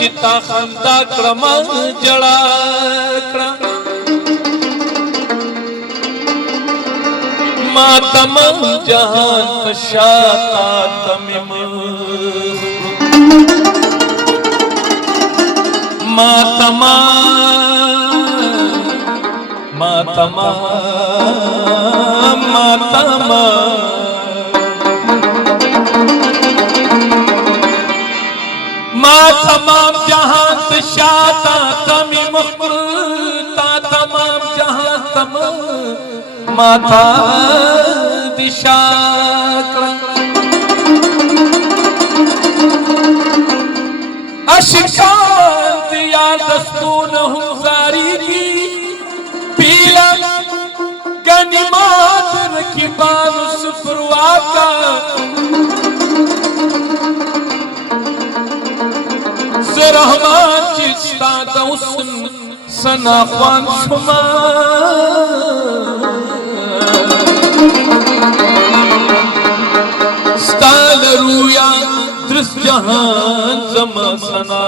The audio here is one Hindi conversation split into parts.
चिता खंदा क्रम जड़ा मातम जहान शाता तमिम मातमा मातमा मातमा तमाम जहां शाता तमी मुखता तमाम जहां तम माता दिशा अशिकान दिया दस्तून हुजारी की पीला गनिमात रखी बानु सुफरवा का रहमान चिस्ता दौसन सना ख्वान शुमा स्टाल रूया दृस जहान जमा सना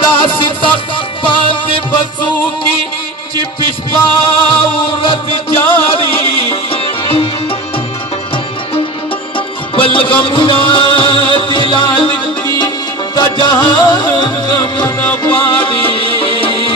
दासी तक पाते बसू की चिपिश पाऊरत जारी बलगमुना दिलाल की तजहान गमुना पारी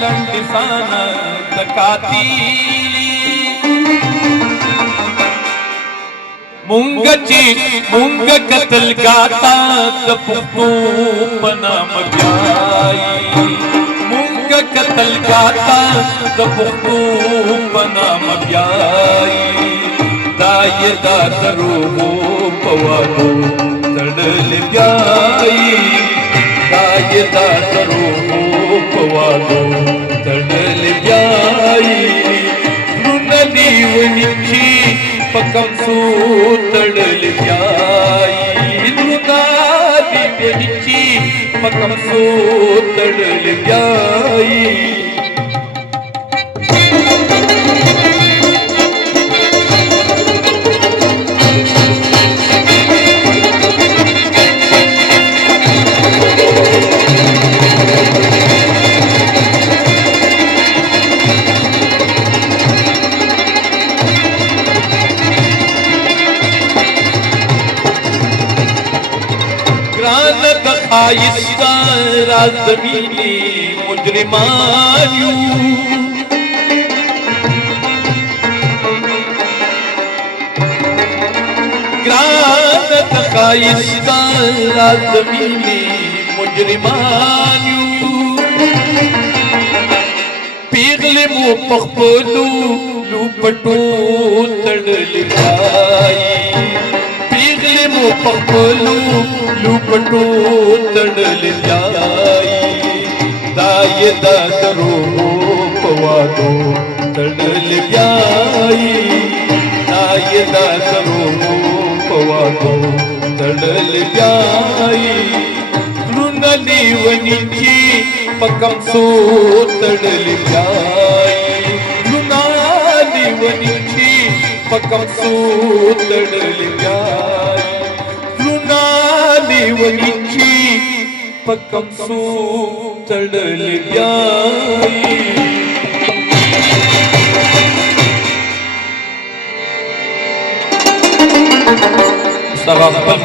लंडिसाना दकाती मुंग कतल गाता दपुख्तू पनाम ब्याई मुंग कतल गाता दपुख्तू पनाम ब्याई दाय दादरो पवादो तड़ल ब्याई दाय दादरो पवादो तड़ल ब्याई रुनली वनिची पकम सू तड़ल ब्याई रुनाली वनिची पकम सू तड़ल ब्याई आयस्ता राजमीनी मुजरिमानियू ग्रान आयस्ता राजमीनी मुजरिमानियू पीगले मु पखपलू लूपटू तड़ल गाई पीगले मु पखपलू लूपटू तड़ल जाई दाय दादरो पवादो तड़ल जाई दाय दादरो पवादो तड़ल जाई रुनली वनिची पकम सो तड़ल जाई रुनाली वनिची पकम सो तड़ल जाई वनिची पकम सू तड़ल ब्याई